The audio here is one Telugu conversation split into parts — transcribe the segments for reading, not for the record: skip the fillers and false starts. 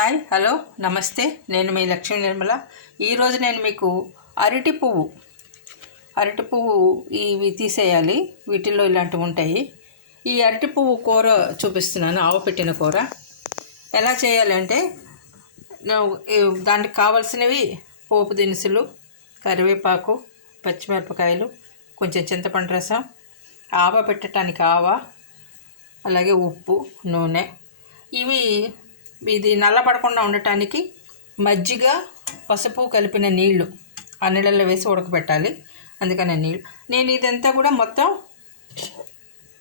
హాయ్ హలో నమస్తే. నేను మీ లక్ష్మీ నిర్మల. ఈరోజు నేను మీకు అరటి పువ్వు ఇవి తీసేయాలి. వీటిల్లో ఇలాంటివి ఉంటాయి. ఈ అరటి పువ్వు కూర చూపిస్తున్నాను. ఆవపెట్టిన కూర ఎలా చేయాలంటే దానికి కావాల్సినవి పోపు దినుసులు, కరివేపాకు, పచ్చిమిరపకాయలు, కొంచెం చింతపండు రసం, ఆవ పెట్టడానికి ఆవ, అలాగే ఉప్పు, నూనె. ఇది నల్లబడకుండా ఉండటానికి మజ్జిగ, పసుపు కలిపిన నీళ్లు ఆ నీళ్ళల్లో వేసి ఉడకబెట్టాలి. అందుకనే నీళ్ళు. నేను ఇదంతా కూడా మొత్తం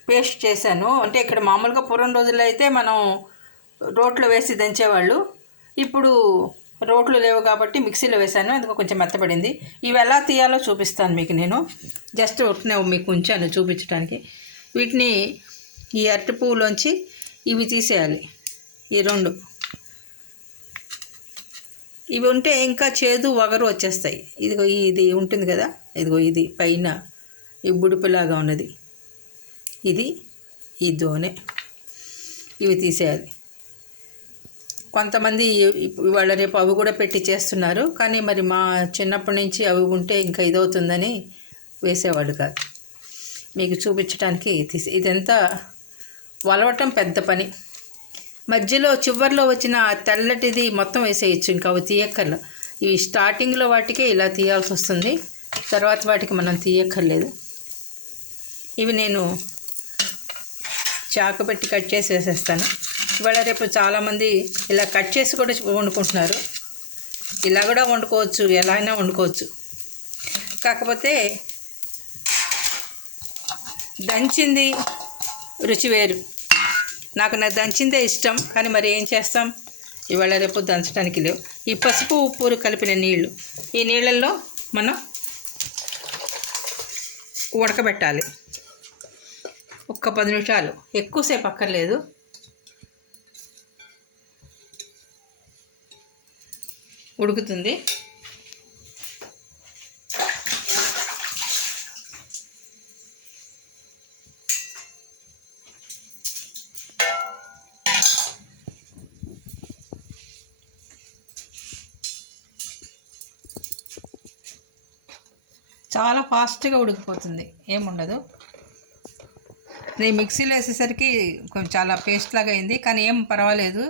పేస్ట్ చేశాను. అంటే ఇక్కడ మామూలుగా పూర్వం రోజుల్లో అయితే మనం రోట్లో వేసి దంచేవాళ్ళు. ఇప్పుడు రోట్లు లేవు కాబట్టి మిక్సీలో వేశాను. అందుకు కొంచెం మెత్తపడింది. ఇవి ఎలా తీయాలో చూపిస్తాను మీకు. నేను జస్ట్ మీకు ఉంచాను చూపించడానికి. వీటిని ఈ అరటి పువ్వులోంచి ఇవి తీసేయాలి. ఈ రెండు ఇవి ఉంటే ఇంకా చేదు వగరు వచ్చేస్తాయి. ఇదిగో ఇది ఉంటుంది కదా, ఇదిగో ఇది పైన ఈ బుడిపిలాగా ఉన్నది, ఇది ఈ దోనె. ఇవి తీసేయాలి. కొంతమంది ఇవాళ రేపు అవి కూడా పెట్టి చేస్తున్నారు. కానీ మరి మా చిన్నప్పటి నుంచి అవి ఉంటే ఇంకా ఇదవుతుందని వేసేవాళ్ళు కాదు. మీకు చూపించడానికి ఇదంతా వలవటం పెద్ద పని. మధ్యలో చివర్లో వచ్చిన తెల్లటిది మొత్తం వేసేయచ్చు. ఇంకా అవి తీయక్కర్ల. ఇవి స్టార్టింగ్లో వాటికే ఇలా తీయాల్సి వస్తుంది. తర్వాత వాటికి మనం తీయక్కర్లేదు. ఇవి నేను చాకు పెట్టి కట్ చేసి వేసేస్తాను. ఇవాళ రేపు చాలామంది ఇలా కట్ చేసి కూడా వండుకుంటున్నారు. ఇలా కూడా వండుకోవచ్చు, ఎలా అయినా వండుకోవచ్చు. కాకపోతే దంచింది రుచి వేరు. నాకు దంచిందే ఇష్టం. కానీ మరి ఏం చేస్తాం, ఇవాళ రేపు దంచడానికి లేవు. ఈ పసుపు ఉప్పు కలిపిన నీళ్ళు, ఈ నీళ్ళల్లో మనం ఉడకబెట్టాలి. ఒక్క 10 నిమిషాలు, ఎక్కువసేపు అక్కర్లేదు. ఉడుకుతుంది. చాలా ఫాస్ట్గా ఉడికిపోతుంది, ఏముండదు. నేను మిక్సీలో వేసేసరికి కొంచెం చాలా పేస్ట్ లాగా అయింది. కానీ ఏం పర్వాలేదు.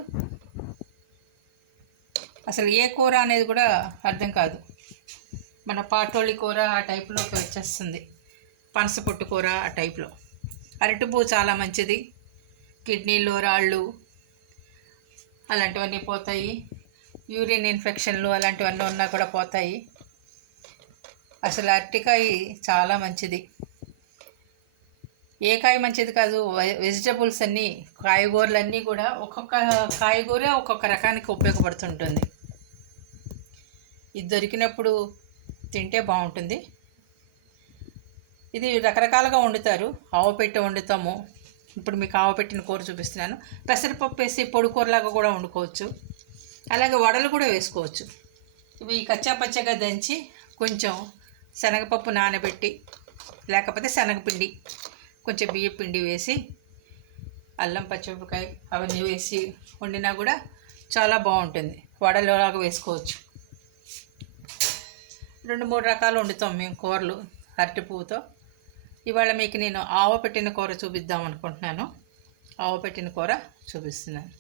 అసలు ఏ కూర అనేది కూడా అర్థం కాదు. మన పాటోళ్ళి కూర ఆ టైప్లోకి వచ్చేస్తుంది. పనసపొట్టు కూర ఆ టైప్లో. అరటిపువ్వు చాలా మంచిది. కిడ్నీలు, రాళ్ళు అలాంటివన్నీ పోతాయి. యూరిన్ ఇన్ఫెక్షన్లు అలాంటివన్నీ ఉన్నా కూడా పోతాయి. అసలు అరటికాయ చాలా మంచిది. ఏ కాయ మంచిది కాదు, వెజిటబుల్స్ అన్నీ, కాయగూరలన్నీ కూడా ఒక్కొక్క కాయగూర ఒక్కొక్క రకానికి ఉపయోగపడుతుంటుంది. ఇది దొరికినప్పుడు తింటే బాగుంటుంది. ఇది రకరకాలుగా వండుతారు. ఆవపెట్టి వండుతాము. ఇప్పుడు మీకు ఆవపెట్టిన కూర చూపిస్తున్నాను. పెసరపప్పు వేసి పొడి కూరలాగా కూడా వండుకోవచ్చు. అలాగే వడలు కూడా వేసుకోవచ్చు. ఇవి కచ్చాపచ్చగా దంచి కొంచెం శనగపప్పు నానబెట్టి, లేకపోతే శనగపిండి, కొంచెం బియ్య పిండి వేసి, అల్లం, పచ్చిమిరపకాయ అవన్నీ వేసి వండినా కూడా చాలా బాగుంటుంది. వడలులాగా వేసుకోవచ్చు. 2-3 రకాలు వండుతాం మేము కూరలు అరటి పువ్వుతో. ఇవాళ మీకు నేను ఆవపెట్టిన కూర చూపిద్దాం అనుకుంటున్నాను. ఆవపెట్టిన కూర చూపిస్తున్నాను.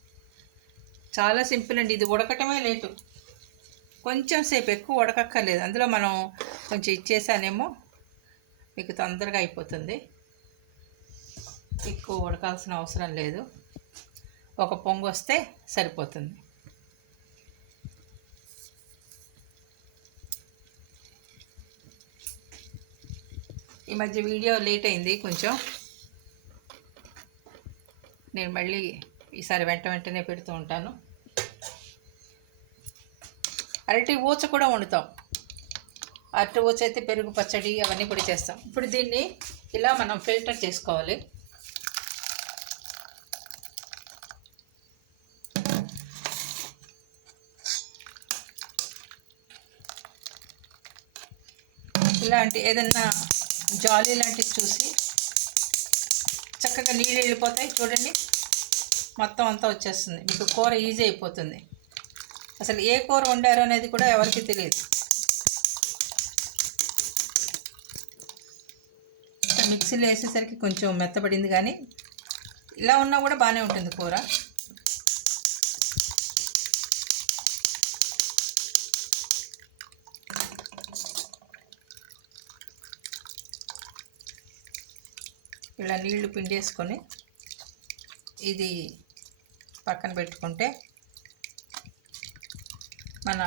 చాలా సింపుల్ అండి. ఇది ఉడకటమే లేటు. కొంచెం సేపు, ఎక్కువ ఉడకక్కర్లేదు. అందులో మనం కొంచెం ఇచ్చేసానేమో మీకు తొందరగా అయిపోతుంది. ఎక్కువ ఉడకాల్సిన అవసరం లేదు. ఒక పొంగు వస్తే సరిపోతుంది. ఈ మధ్య వీడియో లేట్ అయింది కొంచెం. నేను మళ్ళీ ఈసారి వెంటనే పెడుతూ ఉంటాను. అరటి ఊచ కూడా వండుతాం. అరటి ఊచ అయితే పెరుగు పచ్చడి అవన్నీ కూడా చేస్తాం. ఇప్పుడు దీన్ని ఇలా మనం ఫిల్టర్ చేసుకోవాలి. ఇలాంటి ఏదన్నా జాలీ లాంటివి చూసి చక్కగా నీళ్ళు వెళ్ళిపోతాయి. చూడండి, మొత్తం అంతా వచ్చేస్తుంది. మీకు కూర ఈజీ అయిపోతుంది. అసలు ఏ కూర వండారు అనేది కూడా ఎవరికి తెలియదు. మిక్సీలో వేసేసరికి కొంచెం మెత్తబడింది, కానీ ఇలా ఉన్నా కూడా బాగానే ఉంటుంది కూర. ఇలా నీళ్లు పిండేసుకొని ఇది పక్కన పెట్టుకుంటే మన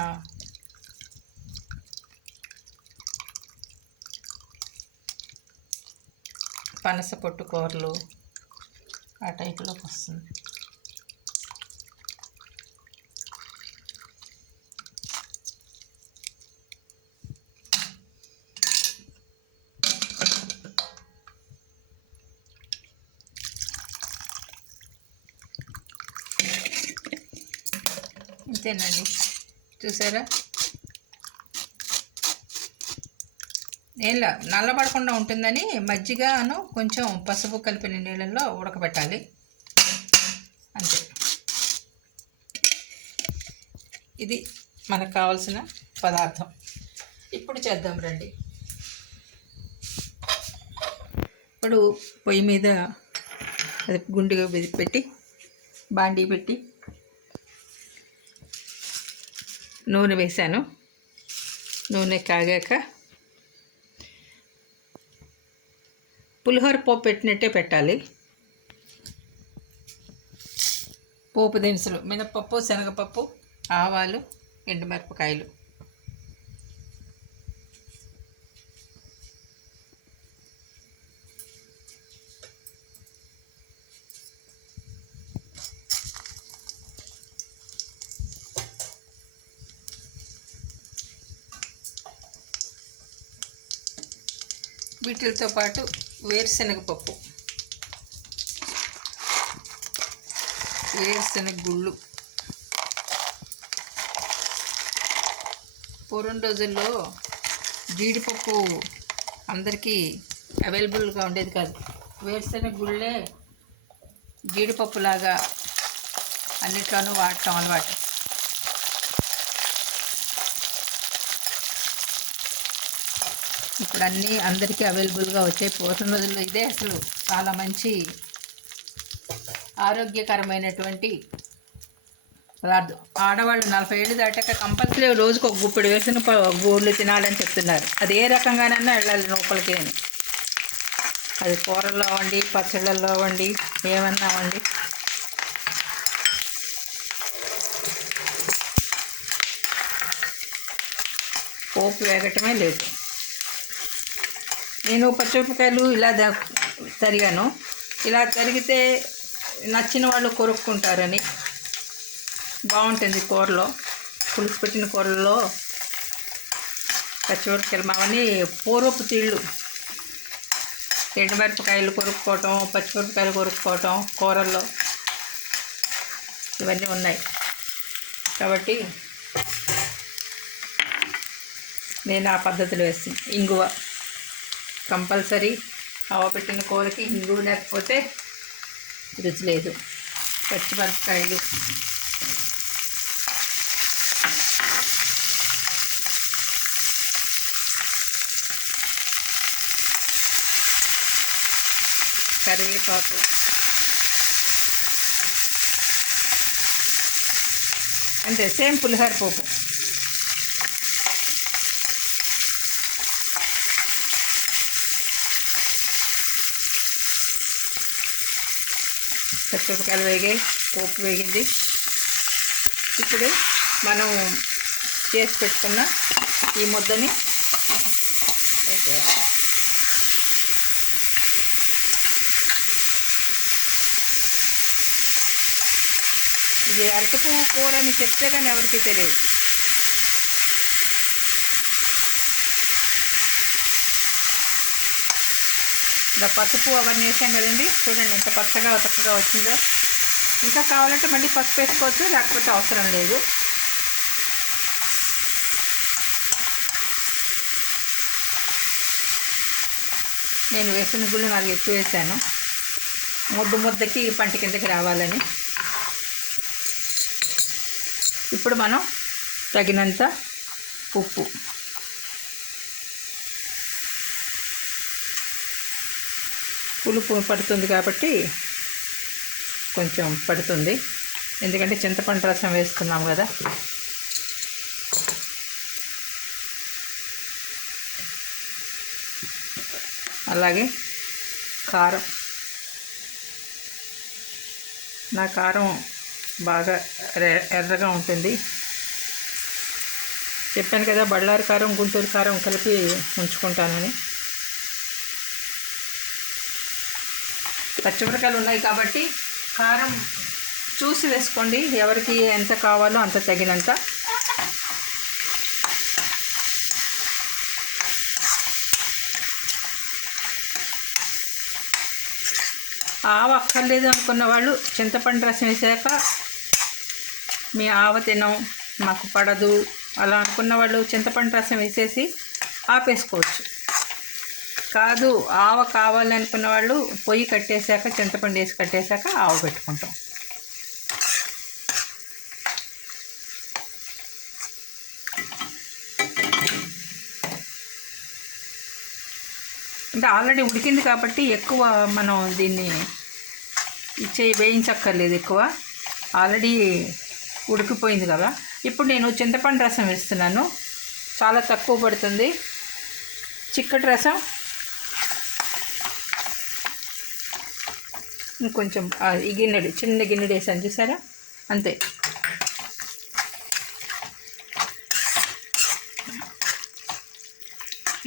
పనస పొట్టు కూరలు ఆ టైపులోకి వస్తుంది. అంతేనండి, చూసారా? నీళ్ళ నల్లబడకుండా ఉంటుందని మజ్జిగను కొంచెం పసుపు కలిపిన నీళ్ళల్లో ఉడకబెట్టాలి, అంతే. ఇది మనకు కావాల్సిన పదార్థం. ఇప్పుడు చేద్దాం రండి. ఇప్పుడు పొయ్యి మీద అది గుండుగా పెట్టి బాండీ పెట్టి నూనె వేసాను. నూనె కాగాక పులిహోర పోపు పెట్టినట్టే పెట్టాలి. పోపు దినుసులు మినపప్పు, శనగపప్పు, ఆవాలు, ఎండుమిరపకాయలు. వీటితో పాటు వేరుశనగపప్పు, వేరుశనగ గుళ్ళు. పూర్వం రోజుల్లో జీడిపప్పు అందరికీ అవైలబుల్గా ఉండేది కాదు. వేరుశనగ గుళ్ళే జీడిపప్పులాగా అన్నిట్లోనూ వాడటం అలవాటు. ఇప్పుడు అన్నీ అందరికీ అవైలబుల్గా వచ్చాయి. పూర్వం రోజుల్లో ఇదే అసలు చాలా మంచి ఆరోగ్యకరమైనటువంటి పదార్థం. ఆడవాళ్ళు 40 ఏళ్ళు దాటాక కంపల్సరీ రోజుకు ఒక గుప్పెడు వేసిన గోళ్ళు తినాలని చెప్తున్నారు. అది ఏ రకంగానైనా వెళ్ళాలి లోపలికి అని. అది కూరల్లో వండి, పచ్చళ్ళల్లో వండి, ఏమన్నా వండి. పోపు వేగటమే లేదు. నేను పచ్చిమిరపకాయలు ఇలా తరిగాను. ఇలా తరిగితే నచ్చిన వాళ్ళు కొరుక్కుంటారని. బాగుంటుంది కూరలో, పులుసు పెట్టిన కూరల్లో పచ్చిమిరపకాయలు. అవన్నీ పూర్వపు తీళ్ళు. ఎండుమిరపకాయలు కొరుక్కోవటం, పచ్చిమిరపకాయలు కొరుక్కోవటం కూరల్లో ఇవన్నీ ఉన్నాయి. కాబట్టి నేను ఆ పద్ధతిలో వేస్తాను. ఇంగువ కంపల్సరీ. పెట్టిన కూరకి ఇంగువ లేకపోతే రుచి లేదు. పచ్చిమిరపకాయలు, కరివేపాకు, అంతే. సేమ్ పులిహోర పోపు. పచ్చిమిరపకాయలు వేగాయి, పోపు వేగింది. ఇప్పుడు మనం చేసి పెట్టుకున్న ఈ ముద్దని వేసేయాలి. ఇది అరటిపువ్వు కూర అని చెప్తే కానీ ఎవరికి తెలియదు. ఇలా పసుపు అవన్నీ వేసాం కదండి, చూడండి ఎంత పచ్చగా చక్కగా వచ్చిందో. ఇంకా కావాలంటే మళ్ళీ పసుపు వేసుకోవచ్చు, లేకపోతే అవసరం లేదు. నేను వేసిన గుళ్ళు 4 ఎక్కువ వేసాను, ముద్దకి పంట కిందకి రావాలని. ఇప్పుడు మనం తగినంత ఉప్పు, పులుపు పడుతుంది కాబట్టి కొంచెం పడుతుంది, ఎందుకంటే చింతపండు రసం వేసుకున్నాం కదా. అలాగే కారం, నా కారం బాగా ఎర్రగా ఉంటుంది. చెప్పాను కదా బళ్ళారి కారం గుంటూరు కారం కలిపి ఉంచుకుంటానని. పచ్చిమిరకాయలు ఉన్నాయి కాబట్టి కారం చూసి వేసుకోండి, ఎవరికి ఎంత కావాలో అంత తగినంత. ఆవ అక్కర్లేదు అనుకున్న వాళ్ళు చింతపండు రసం వేసాక మీ ఆవ తినం మాకు పడదు అలా అనుకున్న వాళ్ళు చింతపండు రసం వేసేసి ఆపేసుకోవచ్చు. కాదు ఆవ కావాలి అనుకున్న వాళ్ళు పొయ్యి కట్టేశాక చింతపండు వేసి కట్టేశాక ఆవ పెట్టుకుంటాం. అంటే ఆల్రెడీ ఉడికింది కాబట్టి ఎక్కువ మనం దీన్ని వేయించక్కర్లేదు, ఎక్కువ ఆల్రెడీ ఉడికిపోయింది కదా. ఇప్పుడు నేను చింతపండు రసం వేస్తున్నాను, చాలా తక్కువ పడుతుంది. చిక్కటి రసం ఇంకొంచెం ఈ గిన్నెడు, చిన్న గిన్నెడు వేసాను చూసారా, అంతే.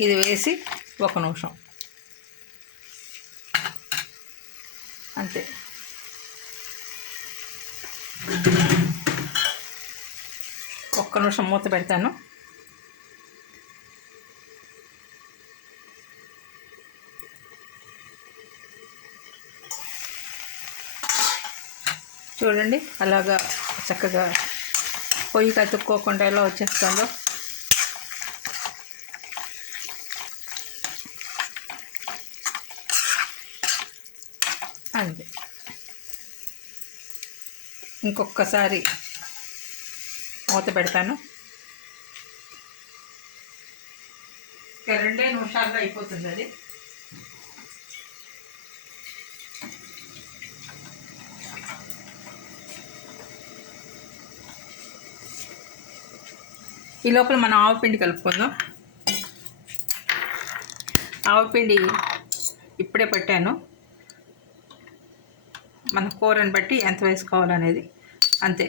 ఇది వేసి 1 నిమిషం అంతే. ఒక్క నిమిషం మూత పెడతాను. చూడండి అలాగా చక్కగా పొయ్యి కతుక్కోకుండా ఎలా వచ్చేస్తుందో. అంతే. ఇంకొకసారి మూత పెడతాను. 2 నిమిషాల్లో అయిపోతుంది అది. ఈ లోపల మనం ఆవపిండి కలుపుకుందాం. ఆవపిండి ఇప్పుడే పెట్టాను, మన కూరని బట్టి ఎంత వేసుకోవాలనేది అంతే.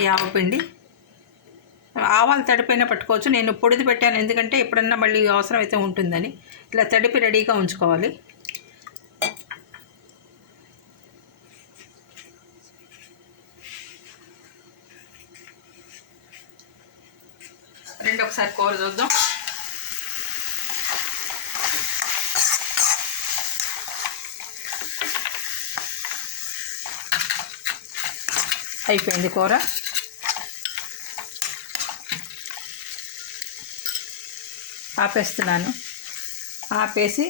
ఈ ఆవపిండి ఆవాలు తడిపైన పట్టుకోవచ్చు, నేను పొడిది పెట్టాను ఎందుకంటే ఎప్పుడన్నా మళ్ళీ అవసరం అయితే ఉంటుందని. ఇలా తడిపి రెడీగా ఉంచుకోవాలి. ఒకసారి కూర చూద్దాం. అయిపోయింది కూర. ఆపేస్తున్నాను. ఆపేసి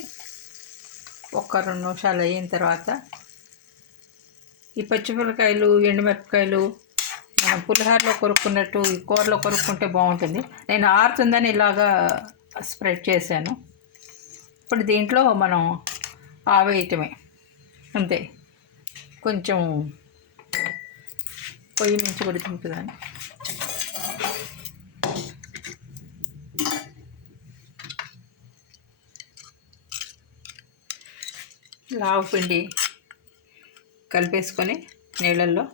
1-2 నిమిషాలు అయిన తర్వాత ఈ పచ్చిమిరపకాయలు, ఎండుమిరపకాయలు మనం పులిహోరలో కొరుక్కున్నట్టు ఈ కూరలో కొరుక్కుంటే బాగుంటుంది. నేను ఆరుతుందని ఇలాగా స్ప్రెడ్ చేశాను. ఇప్పుడు దీంట్లో మనం ఆవేయటమే అంతే. కొంచెం పొయ్యి నుంచి కూడా దింపుదాన్ని. లావు పిండి కలిపేసుకొని నీళ్ళల్లో,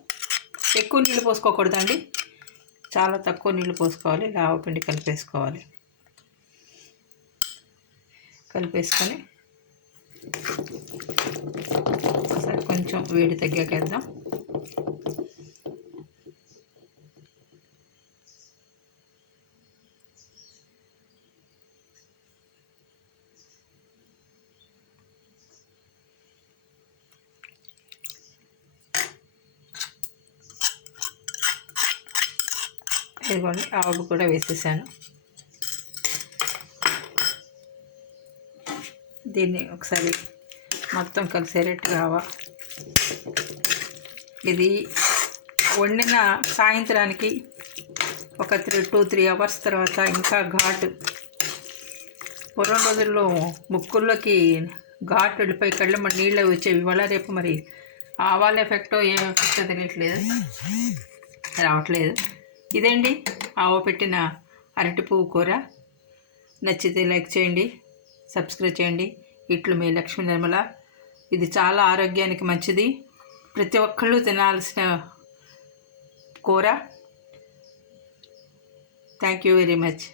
ఎక్కువ నీళ్ళు పోసుకోకూడదండి, చాలా తక్కువ నీళ్ళు పోసుకోవాలి. లావు పిండి కలిపేసుకోవాలి. కలిపేసుకొని ఒకసారి కొంచెం వేడి తగ్గాకేద్దాం. ఇదిగోండి ఆవు కూడా వేసేసాను. దీన్ని ఒకసారి మొత్తం కలిసేటట్టుగా ఇది వండిన సాయంత్రానికి ఒక 2-3 అవర్స్ తర్వాత ఇంకా ఘాటు. పూర్వం రోజుల్లో ముక్కుల్లోకి ఘాటు వెళ్ళిపోయి కళ్ళ నీళ్ళు వచ్చేవి. ఇవాళ రేపు మరి ఆవాల ఎఫెక్టో ఏం ఎఫెక్టో తెలియట్లేదు, రావట్లేదు. ఇదండి ఆవ పెట్టిన అరటి పువ్వు కూర. నచ్చితే లైక్ చేయండి, సబ్స్క్రైబ్ చేయండి. ఇట్లు మీ లక్ష్మీ నిర్మల. ఇది చాలా ఆరోగ్యానికి మంచిది, ప్రతి ఒక్కళ్ళు తినాల్సిన కూర. Thank you very much.